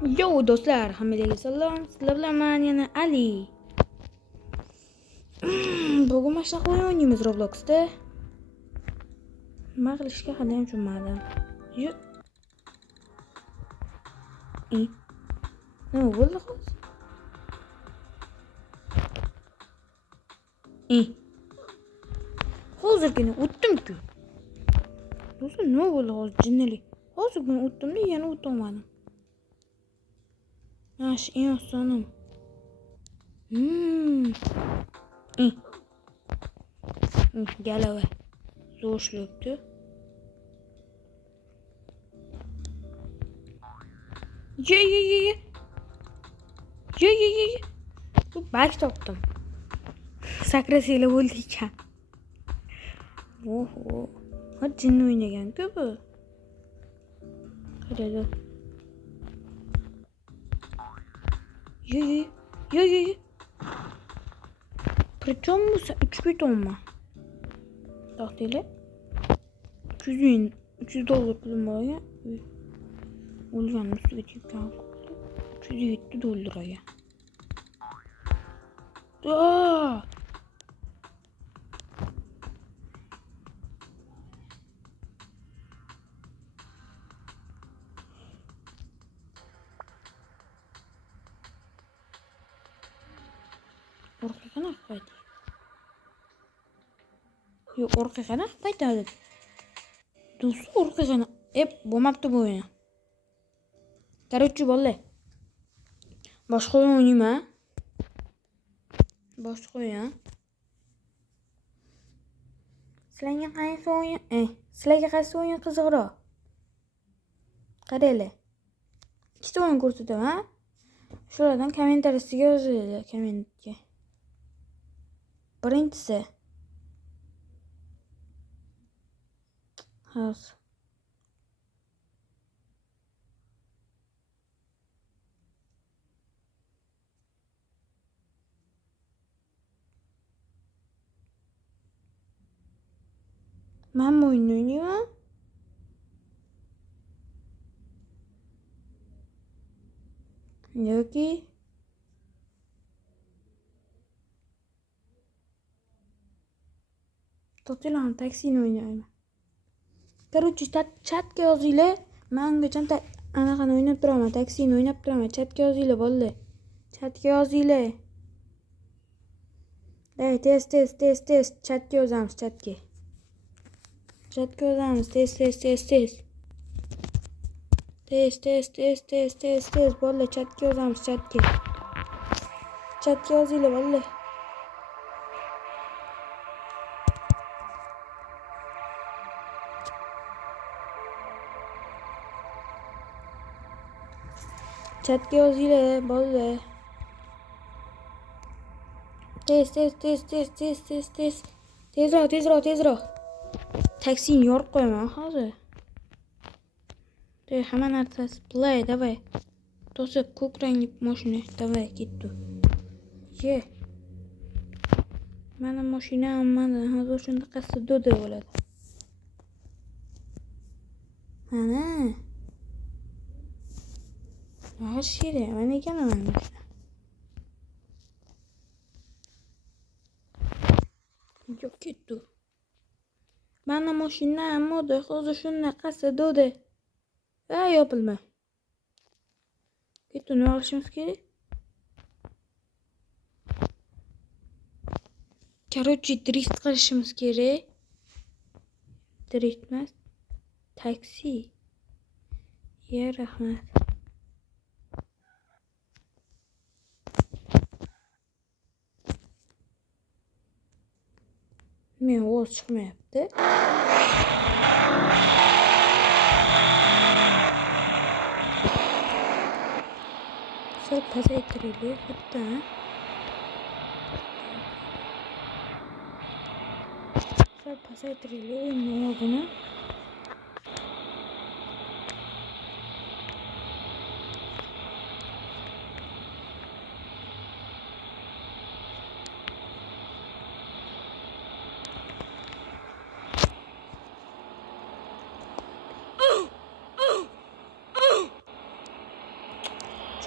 Yo do'stlar, hammaga salom. Sizlar bilan men yana Ali. Bugun mana shunaqa o'yin o'ynaymiz Robloxda. Nima qilishga hali ham tushunmadim. Yo. Nima bo'ldi hozir? Hozirgina o'tdim-ku. Do'stlar, nima bo'ldi hozir jinnalik? Hozirgina o'tdim-da, yana o'tolmadim. Yaxshi, eng osonim. Galava. Zo'r ishlabdi. Ye. Bu bak topdim. Sakrasanglar bo'ldi ekan. Oho. Ha jinn o'ynagan-ku bu. Qaraydi. Ye. Причем bu 3 betonmi? Taxtaylar. 300 dollar pulim bor ekan. O'lgan ustiga tekkan. 307 dollar ekan. Orqaga qanaqa qaytadi? Yo'q, orqaga qanaqa qaytadi? Do'stlar, orqaga qanaqa? Bo'lmabdi bu o'yin. Короче, bolalar. Boshqa o'yin o'ynayman. Boshqa o'yin. Sizlarga qaysi o'yin qiziqroq? Qaranglar. Ikkita o'yin ko'rsataman. Shulardan kommentariyasiga yozinglar, kommentga. Birinchisi. Hozir. Men bu oyunni o'ynayman. Yoki Totilan taksini o'ynayman. Короче, chatga yozinglar. Men ungacha anaqani o'ynab turaman, taksini o'ynab turaman. Chatga yozinglar, bolalar. Chatga yozinglar. Tez. Chatga yozamiz, chatga. Chatga yozamiz, tez. Tez. Bolalar, chatga yozamiz, chatga. Chatga yozinglar, bolalar. Chatga yozinglar, bolalar. Tez. Tezroq. Taksini yorib qo'yaman hozir. Hamma narsasi play, давай. To'sa ko'k rangli mashina, давай, ketdi. Mana mashinam mana hozir shunaqasi do'da bo'ladi. Mana. Yaxshi, mana ekan mana. Yo'q, ketdi. Mana mashinam moda hozir shunaqasi do'da. Yopilma. Ketdi, nima qilishimiz kerak? Короче, drift qilishimiz kerak. Drift emas, taksi. Rahmat. Men ovoz chiqmayapti. Sal pasaytiraylik, bitta. Sal pasaytiraylik o'yinni ovozini.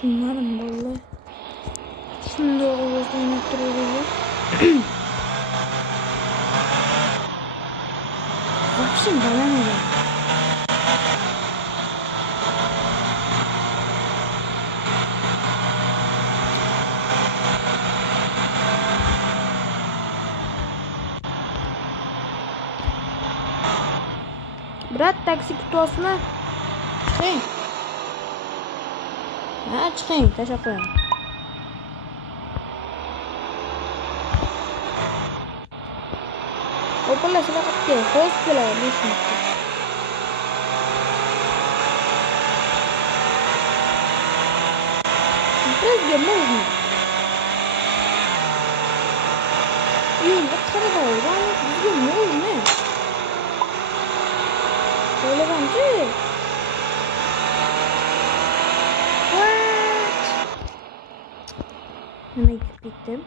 Tushunmadim vallahi. Shunday ovozda o'ynab turaveradi. Вообще baland edi. Brat, taksi kutyosini chiqing. Ha, chiqing, tashlab qo'yaman. Opala sizlar qatga, xo'sh keladi 5 minutda. Bizga можно. Yo'lda qaramaydi, bizga можно. O'ylaganchi. Nima yetib ketdim?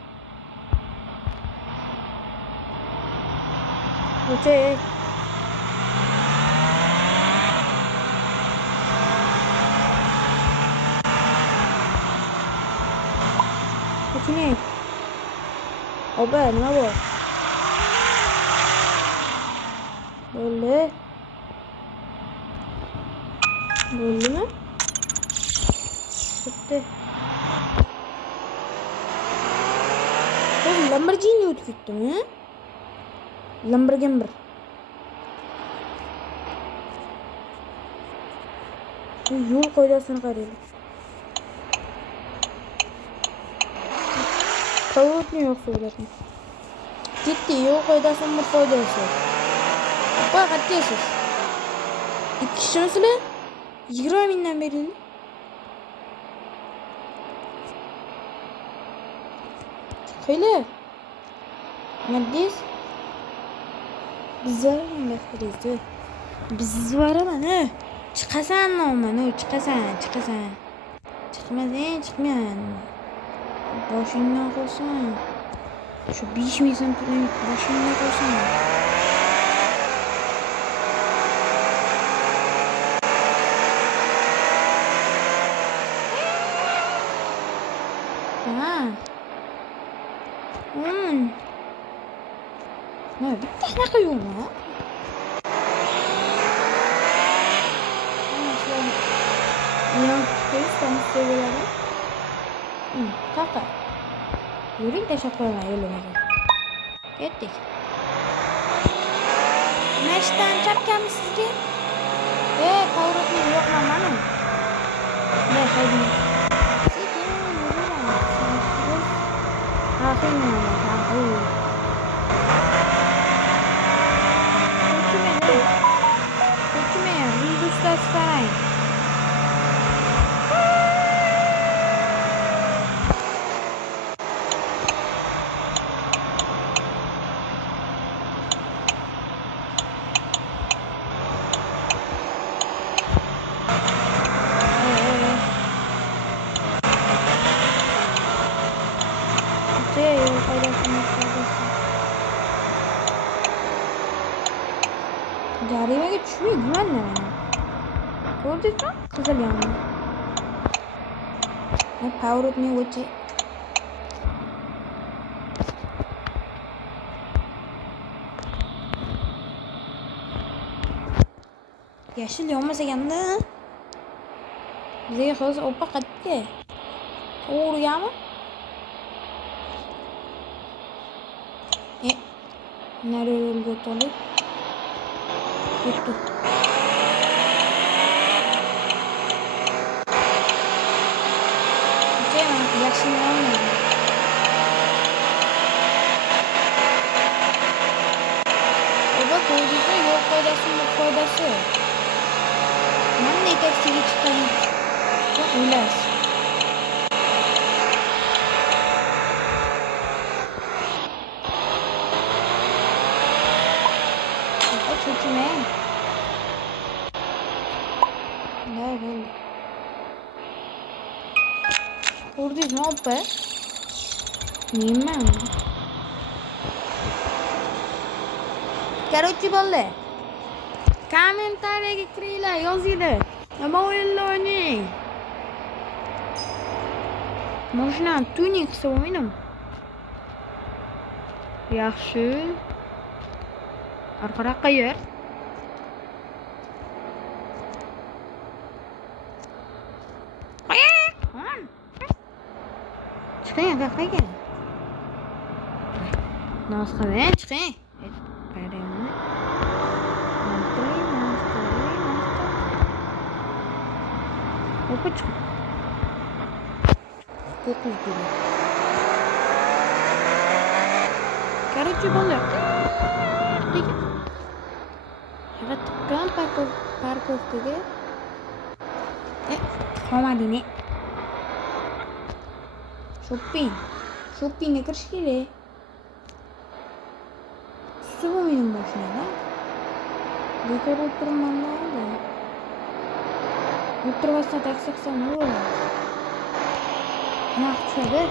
O'tay. O'tini. Oba, nima bor? Bo'ldi. Bo'ldimi? Bitti. Lamborghini o'tib ketdimi? Lamborghini. Bu yo'l qoidasini qaraylik. Pоворotni yo'q o'yladim. Ketdi, yo'l qoidasining bir foydasi. Qo'y qatdasiz. 2 kishimisizlar? 20 mingdan berildi. Qo'yla. Madis. Biz varaman, chiqasan nomani, chiqasan. Chiqmasang, chiqmayman. Boshingdan qo'ysan. Shu 5 ming so'm pulni boshingdan qo'ysan. Ha. Ne bitti ne kıyım ha? Ya, sen seviyorlar. Kaka. Yürüyün de şakoyma yolumuza. Gittik. Neşten çapken mi sizce? Kavratın yok lan bana. Ne kaydınız? Sizce yürüyün. Aferin ama tamam. Ustaz Saray. Jarimaga tushmay gumonda mana. Ko'rdingmi? Qizil yonma. Pоворотni o'chi. Yashil yonmasa ekan-da. Bizga hozir o'pa qaytdi. To'g'rigami? Nari yo'lga o'tolib. Ketdi. Yaxshimi olmaydi. Oba ko'rdingmi, yo'l qoidasining foydasi. Mana taksiga chiqqan. O'ylash. Cho'chime. Ne oldu? Ko'rdingmi opa? Nima? Короче, bo'ldi. Kommentariyaga kiringlar, yozinglar. Nima o'yinlar o'ynang? Mashinani tuning qilsa bo'lmaydimi? Yaxshi. Orqaroqqa yur. Chiqing, qayerga? Noz qilmang, chiqing. Qarayman. Opa chiq. Qo'rqib keldi. Короче, bola. Yana tiqqan parkovkaga. Qomadingni. Shoppingga kirish kerak. Suv o'yinim boshlanadi. Bekor o'tirmanmi? O'tirmasdan taksi qilsam nima bo'ladi? Qanaqa tushadi?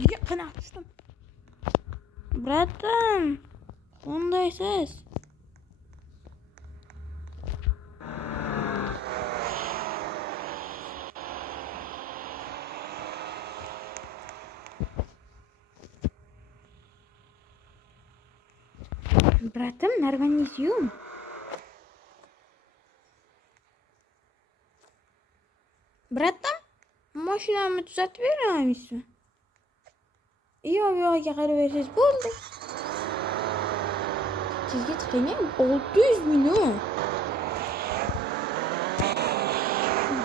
Nega qanaqa tushdim? Bratim, qandaysiz? Bratim, нормальный съем. Bratim, mashinamni tuzatib beramiz. Yo'g'iga qarab bersangiz bo'ldi. Sizga chiqing, 600 million.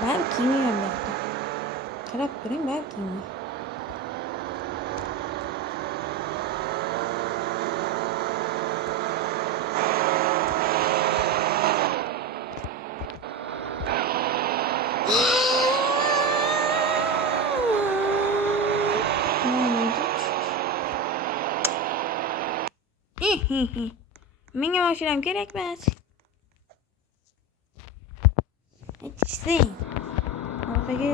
Balki yo'q. Qarab turing, balki. Menga mashinam kerak emas. Aytishsang. Orqaga.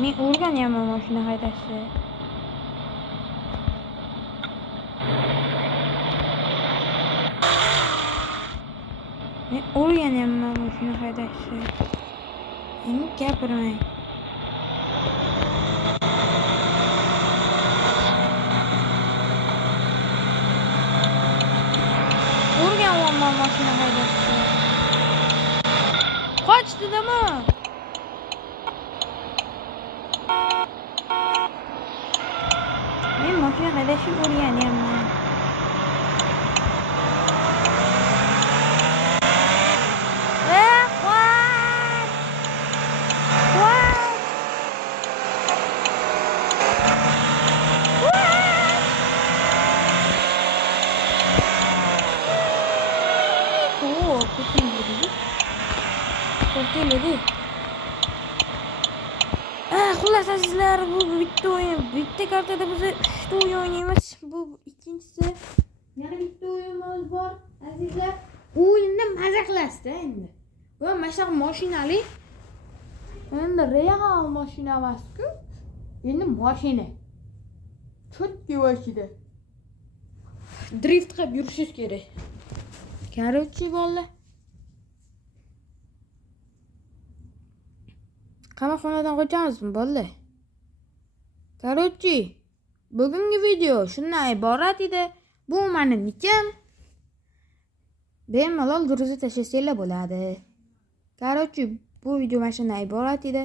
Men o'rganyapman mashina haydashni. Men o'rganyapman mashina haydashni. Endi gapirmang. O'rganyapman mashina haydashni. Qoch dedimmi? Men mashina haydashni o'rganyapman. Xullas azizlar, bu bitta o'yin. Bitta kartada biz 3 ta o'yin o'ynaymiz. Bu ikkinchisi. Yana bitta o'yinimiz bor. Azizlar, o'yinda maza qilasizda endi. Va mana mashinali. Endi real mashina emas-ku. Endi mashina. Chotki mashina. Drift qilib yurishingiz kerak. Короче, bolalar. Qamoqxonadan qo'yamizmi, bolalar? Короче, bugungi video shundan iborat edi. Bu meni nikim. Bemalol duruz tashlasanglar bo'ladi. Короче, bu video mana shundan iborat edi.